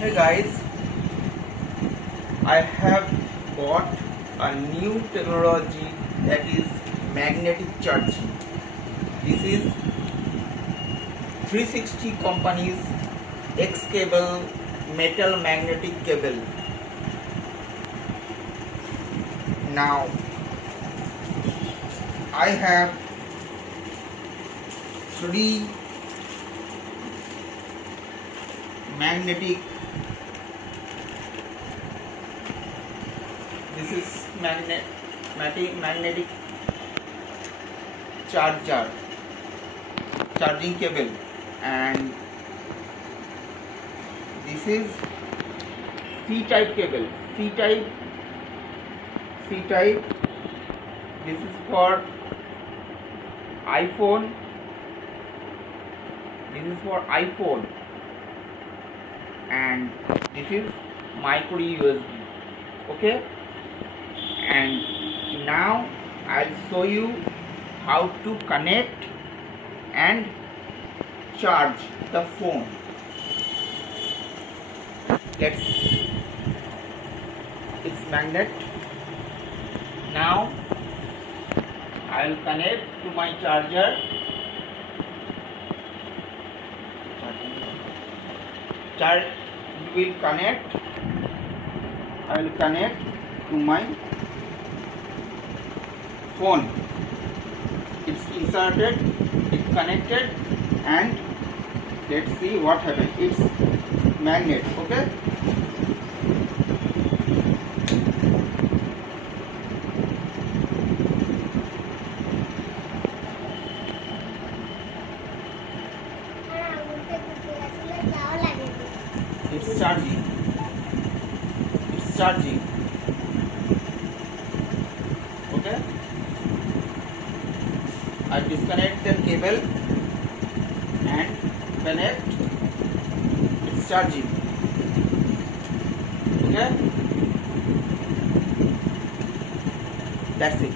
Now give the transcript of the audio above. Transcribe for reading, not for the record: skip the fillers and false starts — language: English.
Hey guys, I have bought a new technology that is magnetic charging. This is 360 company's X cable metal magnetic cable. Now I have three magnetic. This is magnetic charging cable, and this is C-type cable. C-type. This is for iPhone. And this is micro USB. Okay. And now I'll show you how to connect and charge the phone. It's magnet. Now I'll connect to my charger. I will connect to my phone. It's inserted, it's connected, and let's see what happens. It's magnet. Okay. It's charging. Okay. I disconnect the cable and connect. It's charging. Okay. That's it.